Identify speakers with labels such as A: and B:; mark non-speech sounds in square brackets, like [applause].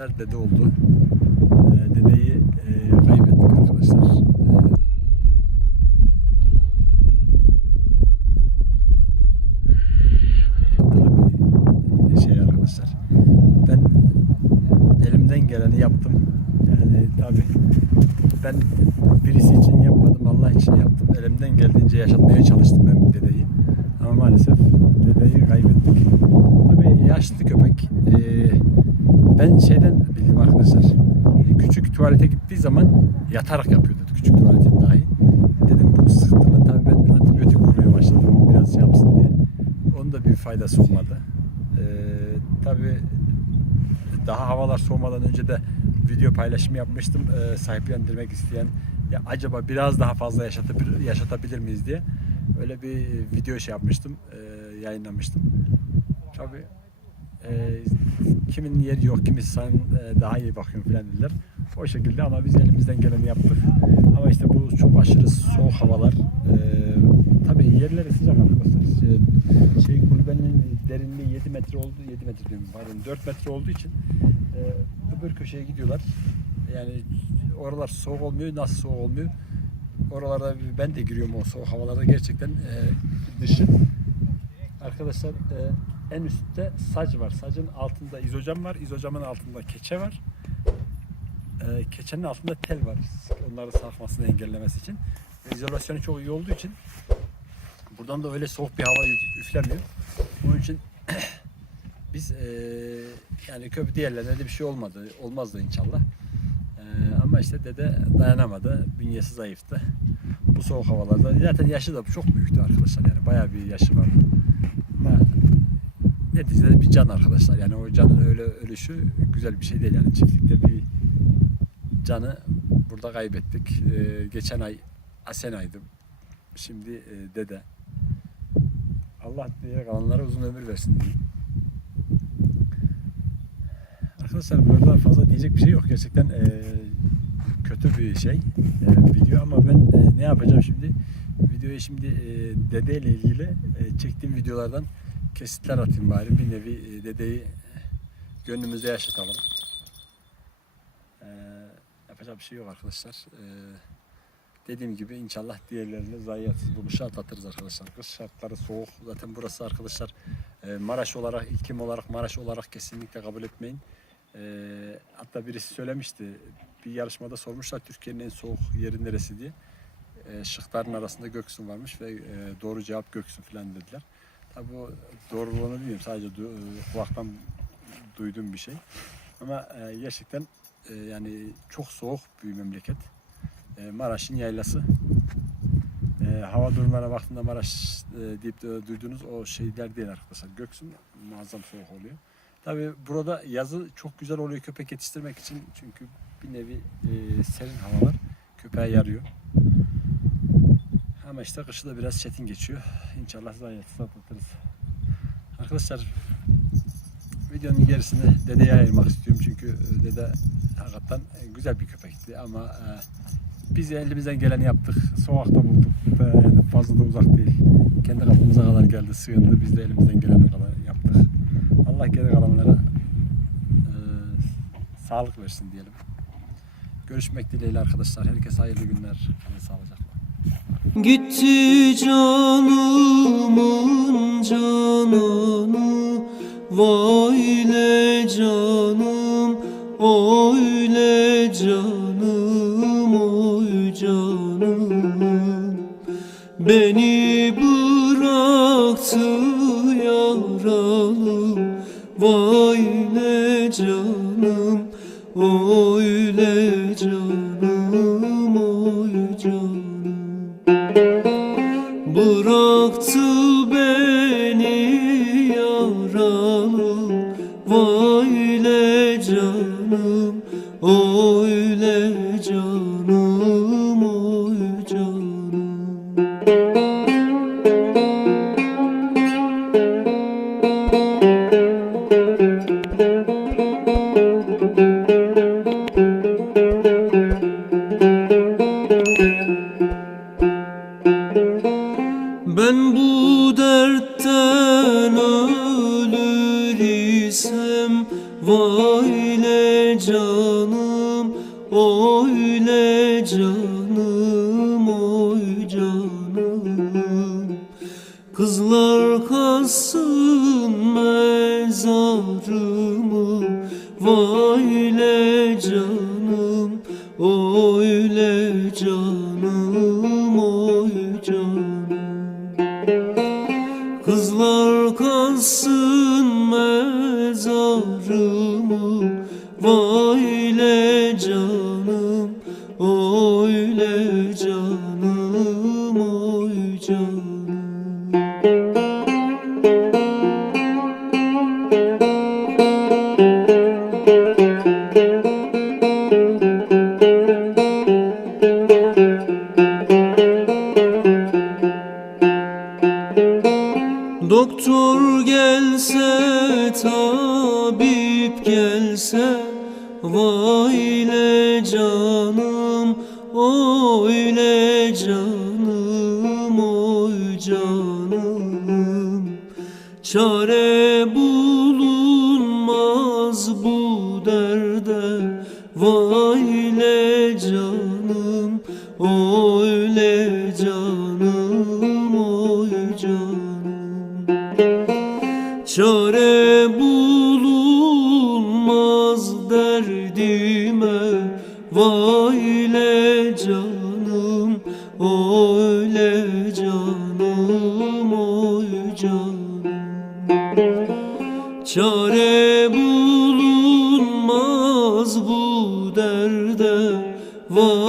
A: arkadaşlar dede oldu. Ee, dedeyi e, kaybettik arkadaşlar. Şey arkadaşlar. Ben elimden geleni yaptım. Yani tabi ben birisi için yapmadım Allah için yaptım. Elimden geldiğince yaşatmaya çalıştım ben dedeyi. Ama maalesef dedeyi kaybettik. Tabi yaşlı köpek. Ee, ben şeyden bildim arkadaşlar. Küçük tuvalete gittiği zaman yatarak yapıyordu küçük tuvaletin dahi. Dedim bu sıkıntılı. Tabi ben antibiyotik vurmaya başladım biraz şey yapsın diye. Onun da bir faydası olmadı. Ee, tabi daha havalar soğumadan önce de video paylaşımı yapmıştım. Ee, sahiplendirmek isteyen ya acaba biraz daha fazla yaşatabilir, yaşatabilir miyiz diye öyle bir video şey yapmıştım, e, yayınlamıştım. Tabii e, kimin yeri yok, kimisi sen e, daha iyi bakıyorsun falan dediler. O şekilde ama biz elimizden geleni yaptık. Ama işte bu çok aşırı soğuk havalar. E, tabii yerleri sıcak arkadaşlar. Şey, şey kulübenin derinliği 7 metre oldu, 7 metre diyorum pardon 4 metre olduğu için e, öbür köşeye gidiyorlar. Yani oralar soğuk olmuyor, nasıl soğuk olmuyor? Oralarda ben de giriyorum o soğuk havalarda gerçekten e, dışı. Arkadaşlar e, en üstte sac var. Sacın altında izocam var. İzocamın altında keçe var. E, keçenin altında tel var. Onları sarkmasını engellemesi için. İzolasyonu çok iyi olduğu için buradan da öyle soğuk bir hava üflemiyor. Bunun için [clears throat] biz e, yani köpü diğerlerine de bir şey olmadı. Olmazdı inşallah. E, ama işte dede dayanamadı. Bünyesi zayıftı. Bu soğuk havalarda. Zaten yaşı da çok büyüktü arkadaşlar. Yani bayağı bir yaşı vardı. Neticede bir can arkadaşlar. Yani o canın öyle ölüşü güzel bir şey değil. Yani çiftlikte bir canı burada kaybettik. E, geçen ay Asena'ydım. Şimdi e, dede. Allah diye kalanlara uzun ömür versin diyeyim. Arkadaşlar burada fazla diyecek bir şey yok. Gerçekten e, kötü bir şey e, video ama ben e, ne yapacağım şimdi? Videoya şimdi e, dede ile ilgili e, çektiğim videolardan kesitler atayım bari. Bir nevi e, dedeyi gönlümüzde yaşatalım. E, yapacak bir şey yok arkadaşlar. E, dediğim gibi inşallah diğerlerini zayiatsız buluşu atlatırız arkadaşlar. Kış şartları soğuk. Zaten burası arkadaşlar e, Maraş olarak, iklim olarak Maraş olarak kesinlikle kabul etmeyin. E, hatta birisi söylemişti. Bir yarışmada sormuşlar Türkiye'nin en soğuk yeri neresi diye. E, şıkların arasında Göksun varmış ve e, doğru cevap Göksun falan dediler. Tabi bu doğruluğunu bilmiyorum. Sadece du- e, kulaktan duyduğum bir şey. Ama e, gerçekten e, yani çok soğuk bir memleket. E, Maraş'ın yaylası. E, hava durumlarına baktığında Maraş e, deyip de duyduğunuz o şeyler değil arkadaşlar. Göksun muazzam soğuk oluyor. Tabi burada yazı çok güzel oluyor köpek yetiştirmek için. Çünkü bir nevi e, serin havalar köpeğe yarıyor. Ama işte kışı da biraz çetin geçiyor. İnşallah atlatırız. Arkadaşlar videonun gerisini dedeye ayırmak istiyorum. Çünkü e, dede hakikaten e, güzel bir köpekti ama e, biz elimizden geleni yaptık. Sokakta bulduk. Yani fazla da uzak değil. Kendi kapımıza kadar geldi, sığındı. Biz de elimizden geleni kadar yaptık. Allah geri kalanlara e, sağlık versin diyelim. Görüşmek dileğiyle arkadaşlar. Herkese hayırlı günler. Sağlıcakla.
B: Gitti canımın cananı Vayle canım Oyle canım Oy canım. Beni bıraktı yaralı Vayle canım Oyle yaralı Vayle canım Oyle canım Oy canım. Ben bu dertten Böyle canım, öyle canım, oy canım. Kızlar kalsın mezarımı Vayle canım, öyle canım, oy canım. Kızlar kalsın mezarımı Vayle öyle canım, oy canım. Çare bulunmaz bu derde. Vayle canım, öyle canım, oy canım. Çare bulunmaz derdime Vayle canım Öyle canım Oy canım. Çare bulunmaz bu derde Vayle